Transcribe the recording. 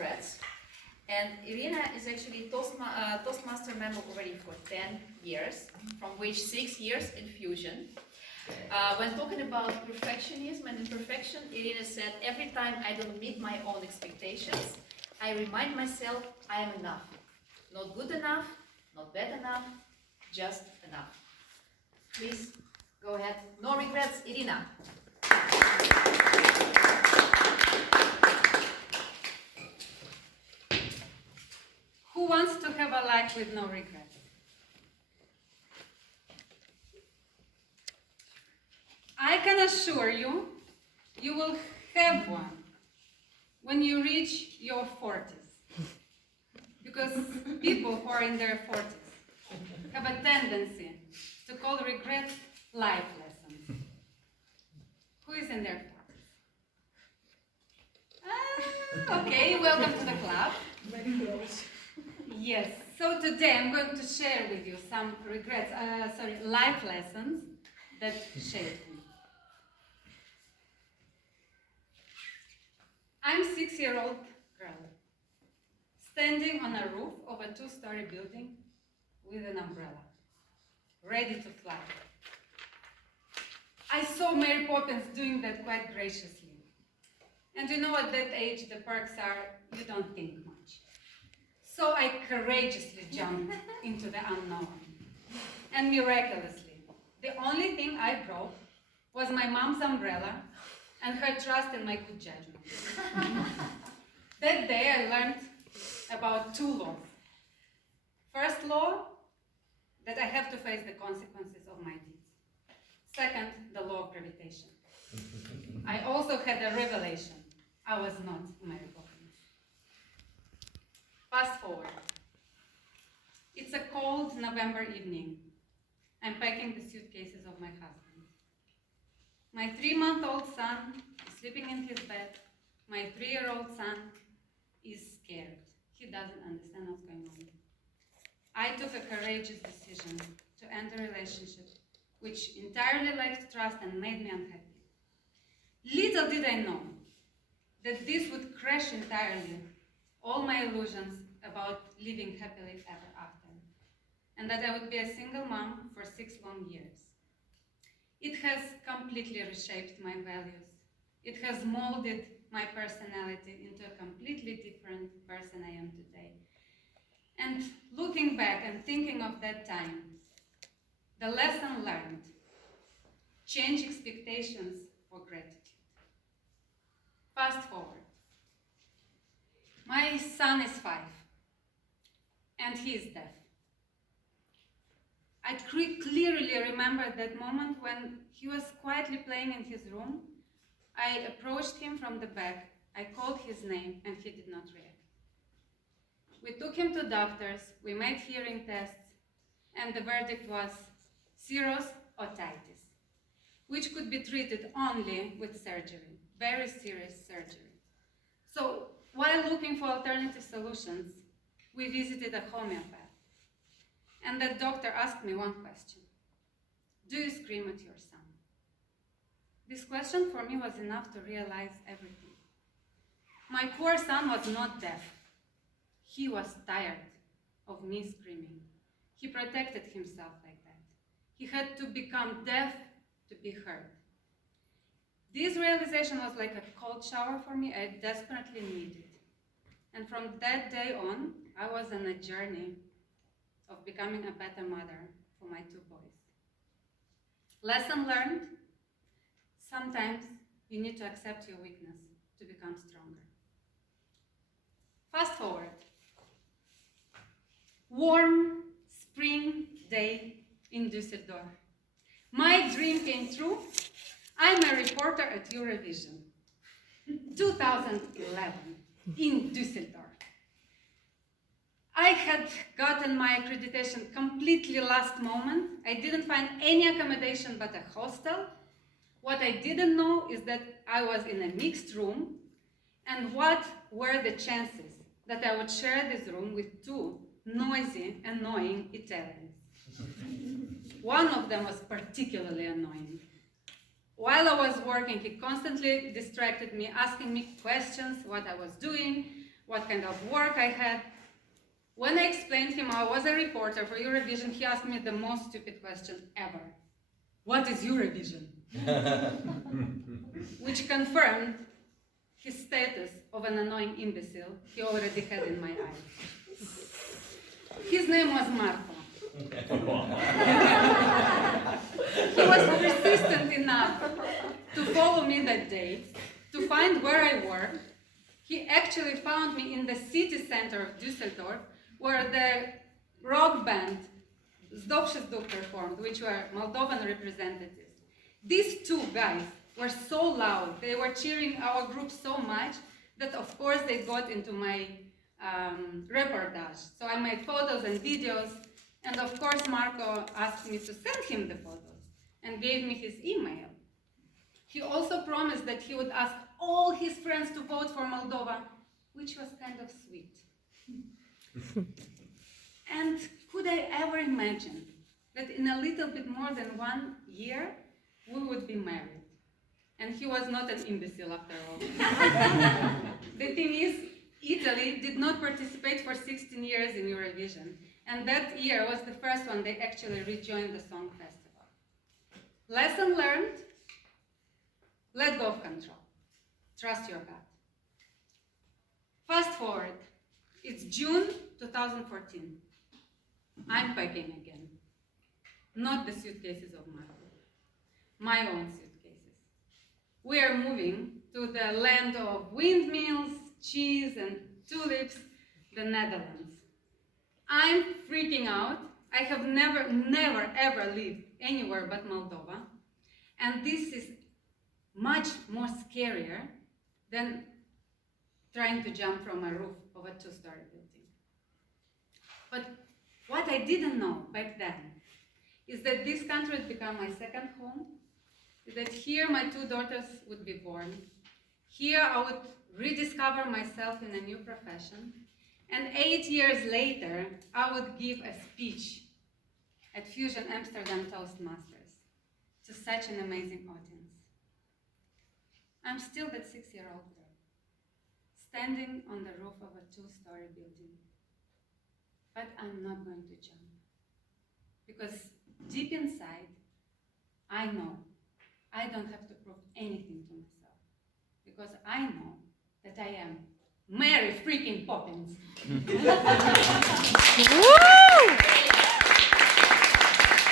regrets. And Irina is actually Toastmaster member already for 10 years, from which 6 years in Fusion. When talking about perfectionism and imperfection, Irina said, every time I don't meet my own expectations, I remind myself I am enough. Not good enough, not bad enough, just enough. Please go ahead. No regrets, Irina. Who wants to have a life with no regrets? I can assure you, you will have one when you reach your 40s. Because people who are in their 40s have a tendency to call regrets life lessons. Who is in their 40s? Okay, welcome to the club. Yes, so today I'm going to share with you some life lessons that shaped me. I'm a 6-year-old girl, standing on a roof of a 2-story building with an umbrella, ready to fly. I saw Mary Poppins doing that quite graciously. And you know, at that age, the perks are, you don't think much. So I courageously jumped into the unknown. And miraculously, the only thing I broke was my mom's umbrella and her trust in my good judgment. That day I learned about 2 laws. First law, that I have to face the consequences of my deeds. Second, the law of gravitation. I also had a revelation. I was not Mary Poppins. Fast forward. It's a cold November evening. I'm packing the suitcases of my husband. My 3-month-old son is sleeping in his bed. My 3-year-old son is scared. He doesn't understand what's going on. I took a courageous decision to end a relationship which entirely lacked trust and made me unhappy. Little did I know that this would crash entirely all my illusions about living happily ever after, and that I would be a single mom for 6 long years. It has completely reshaped my values. It has molded my personality into a completely different person I am today. And looking back and thinking of that time, the lesson learned: change expectations for gratitude. Fast forward. My son is 5, and he is deaf. I clearly remember that moment when he was quietly playing in his room. I approached him from the back. I called his name, and he did not react. We took him to doctors, we made hearing tests, and the verdict was serous otitis, which could be treated only with surgery, very serious surgery. So, while looking for alternative solutions, we visited a homeopath. And that doctor asked me one question: do you scream at your son? This question for me was enough to realize everything. My poor son was not deaf. He was tired of me screaming. He protected himself like that. He had to become deaf to be heard. This realization was like a cold shower for me. I desperately needed. And from that day on, I was on a journey of becoming a better mother for my 2 boys. Lesson learned: sometimes you need to accept your weakness to become stronger. Fast forward. Warm spring day in Düsseldorf. My dream came true. I'm a reporter at Eurovision 2011 in Düsseldorf. I had gotten my accreditation completely last moment. I didn't find any accommodation but a hostel. What I didn't know is that I was in a mixed room, and what were the chances that I would share this room with 2 noisy, annoying Italians. One of them was particularly annoying. While I was working, he constantly distracted me, asking me questions, what I was doing, what kind of work I had. When I explained him I was a reporter for Eurovision, he asked me the most stupid question ever. What is Eurovision? Which confirmed his status of an annoying imbecile he already had in my eyes. His name was Marco. He was persistent enough to follow me that day, to find where I worked. He actually found me in the city center of Düsseldorf, where the rock band Zdobshesduk performed, which were Moldovan representatives. These two guys were so loud, they were cheering our group so much that of course they got into my reportage. So I made photos and videos, and of course Marco asked me to send him the photos and gave me his email. He also promised that he would ask all his friends to vote for Moldova, which was kind of sweet. And could I ever imagine that in a little bit more than 1 year, we would be married? And he was not an imbecile after all. The thing is, Italy did not participate for 16 years in Eurovision, and that year was the first one they actually rejoined the song festival. Lesson learned, let go of control. Trust your gut. Fast forward, it's June 2014. I'm packing again. Not the suitcases of Marco, my own suitcases. We are moving to the land of windmills, cheese, and tulips, the Netherlands. I'm freaking out. I have never, ever lived anywhere but Moldova. And this is much more scarier than trying to jump from a roof of a 2-story building. But what I didn't know back then is that this country would become my second home, that here my 2 daughters would be born. Here I would rediscover myself in a new profession. And 8 years later, I would give a speech at Fusion Amsterdam Toastmasters to such an amazing audience. I'm still that 6-year-old girl, standing on the roof of a 2-story building. But I'm not going to jump. Because deep inside, I know I don't have to prove anything to myself. Because I know that I am Mary freaking Poppins. Woo!